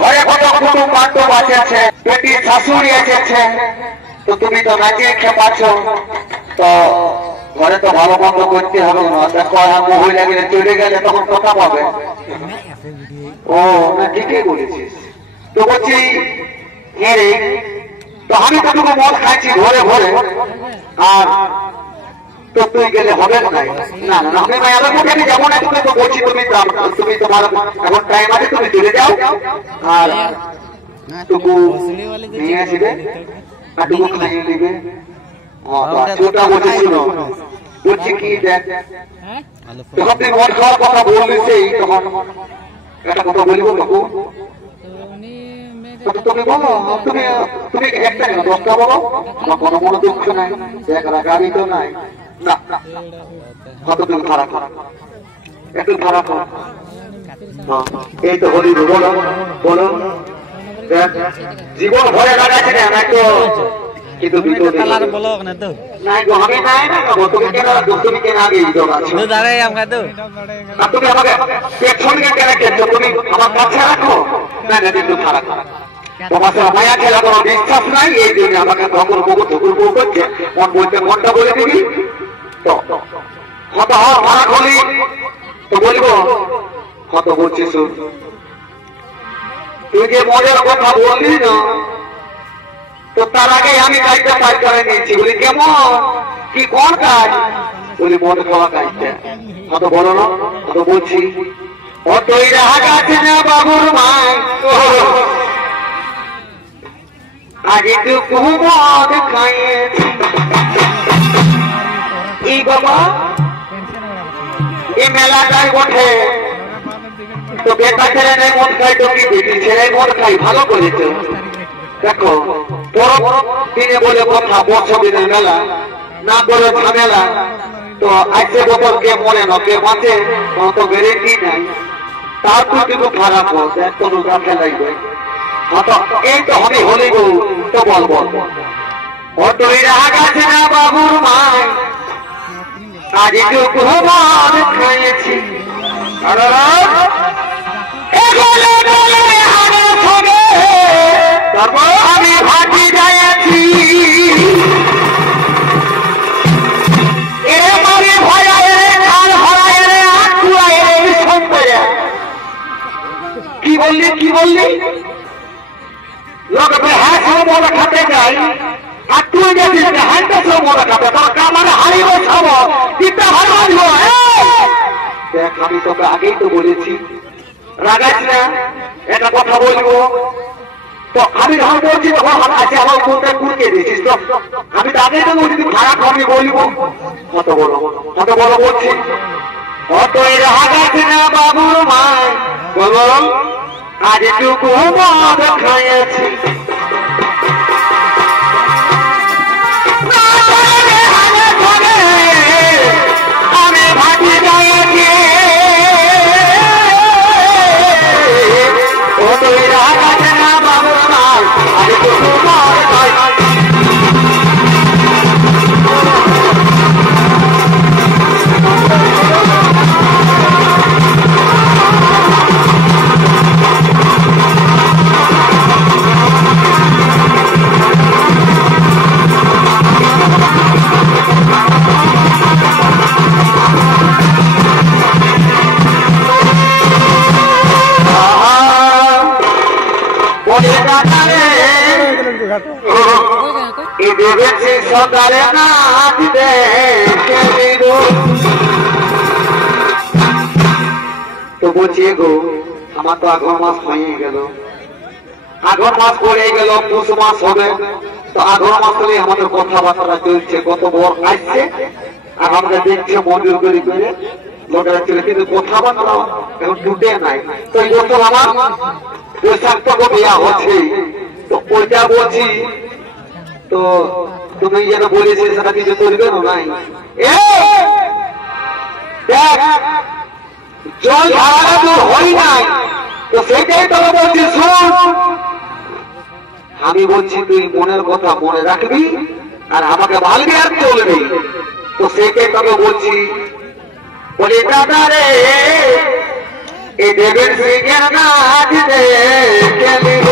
ঘরে কত কুটুম বান্ধব আছে, বেটি শাশুড়ি এসেছে, তো তুমি তো নাচিয়ে খেপাচ্ছ, তো ঘরে তো ভালো মন্দ করতে হবে না। দেখো মহিলা গেলে চলে গেলে তখন কথা পাবে। ও না, ঠিকই বলেছিস। তো বলছি রে, তো আমি তো তোকে মদ খাইছি ঘরে ঘরে, আর তো তুই গেলে হবে না? না না, আমি আমার মুখে যাবো না। তুমি তো বলছি তুমি তোমার এখন টাইম আছে, তুমি চলে যাও, আর টুকু নিয়ে আসবে, আর টুকু খাইয়ে দিবে। ওটা বলছি, শুনো বলছি কি, দেখ যখন তুই মদ খাওয়ার কথা বললিস, তখন একটা কথা বলবো তখন তুমি বলো, তুমি একটা 10টা বলো, আমার কোনো মনে দুঃখ নাই, দেখ রাগাবি তো নাই। না কত তুমি খারাপ একটু খারাপ। এই তো বলি, বলো বলো, জীবন ভরে লাগাচ্ছে না তো, কিন্তু আমি নাই না, তুমি কেন আগে তুমি আমাকে পেছনে কেন খেলছো, তুমি আমার কাছে রাখো না, কিন্তু খারাপ। তোমার সাথে মায়া খেলা কোনো বিশ্বাস নাই, এই জন্য আমাকে ধকুর বউ করছে। মন বলতে মনটা বলে দিবি তো কত মারা খলি তো বলবো কত বলছিস। তুই যে মনের কথা বললি না, তো তার আগে আমি কাজটা পাই করে নিয়েছি। বলি কেমন কি কোন কাজ? বলি মদ খাওয়া কাজটা। কত বলো না, কত বলছি। অতই রাগ আছে না বাবুর মায়, আজ একটু মদ খাইয়েছি। এই বাবা এই মেলাটাই ওঠে, তো বেটা ছেলে নেই মদ খাই, তো কি বেটি ছেলে মদ খাই, ভালো করেছে। দেখো বড় দিনে বলে কথা, বছর দিনের মেলা না বলে ঝামেলা, তো আজকে বছর কে মনে না কে বাঁচে কোনো তো গ্যারেন্টি নাই। তার তো কিন্তু খারাপ হচ্ছে, কোনো গাছে লাগবে। এই তো আমি হলে গো, তো বলবো অতই রাগ আছে না বাবুর মায়, আজ একটু মদ খাইয়েছি। আমি ভাটি যাইছি, কি বললি কি বললি? লোক হ্যাঁ সব মনে খাতে যাই, আর তুই গেছিস হ্যান্ডে সব মনে খাতে, তোর কামারে হারিব সব দিতে ভালো আসবো। দেখ আমি তোকে আগেই তো বলেছি, রাগাইস না, একটা কথা বলবো। তো আমি যখন বলছি তখন আছে আমার বলতে কুড়কে দিয়েছিস, তো আমি তো আগেই তো বলছি খারাপ আমি বলবো। কত বড় বলছি। অতই রাগ আছে না বাবুর মায়, বলো আজ একটু মদ খাইয়েছি। আমি ভাটি যাইছি, অতই রাগ আছে না বাবুর মায়, আজ একটু মদ খাইয়েছি। সকালে নাচ তো বলছি গো, আমার তো আঘর মাস হয়ে গেল, আঘর মাস পড়ে গেল, পুষ মাস হবে, তো আঘর মাস হলে আমাদের কথাবার্তা চলছে, কত বর আসছে, আর আমরা দেখছি মজুর করে করে লোকেরা চলে, কিন্তু কথাবার্তা এখন টুটে নাই। তো এই বছর আমার বৈশাখ থেকে বিয়া হচ্ছে, তো ওইটা বলছি, তো তুমি যেন বলেছি সেটা কিছু করবে না নাই। জল ধারা তো হয় নাই, তো সেটাই তো বলছি শোন। আমি বলছি তুই মনের কথা মনে রাখবি, আর আমাকে ভালবি আর চলবি, তো সেটাই তোকে বলছি। বলি দাদা রে এই দেবের সিংহের নাচ দেখে নিব